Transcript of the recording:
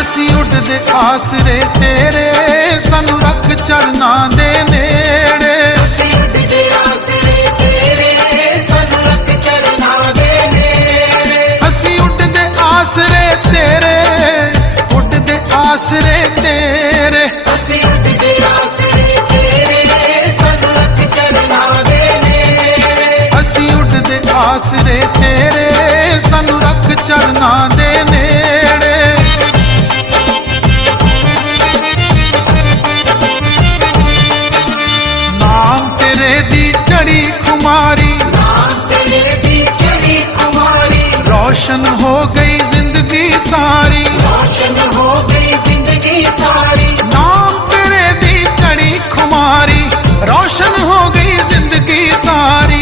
ਅਸੀਂ ਉੱਡਦੇ ਆਸਰੇ ਤੇਰੇ ਸਾਨੂੰ ਰੱਖ ਚਰਨਾਂ ਦੇ ਨੇੜੇ। ਅਸੀਂ ਉੱਡਦੇ ਆਸਰੇ ਤੇਰੇ ਸਾਨੂੰ ਰੱਖ ਚਰਨਾਂ ਦੇ ਨੇੜੇ। ਅਸੀਂ ਉੱਡਦੇ ਆਸਰੇ ਤੇਰੇ ਉੱਡਦੇ ਆਸਰੇ ਤੇਰੇ। ਅਸੀਂ ਉੱਡਦੇ ਆਸਰੇ ਤੇਰੇ ਸਾਨੂੰ ਰੱਖ ਚਰਨਾਂ ਦੇ ਨੇੜੇ। ਅਸੀਂ ਉੱਡਦੇ ਆਸਰੇ ਤੇਰੇ ਸਾਨੂੰ ਰੱਖ ਚਰਨਾਂ ਤੇਰੇ ਦੀ ਚੜੀ ਖੁਮਾਰੀ। ਨਾਮ ਤੇਰੇ ਦੀ ਚੜੀ ਖੁਮਾਰੀ। ਰੋਸ਼ਨ ਹੋ ਗਈ ਜ਼ਿੰਦਗੀ ਸਾਰੀ।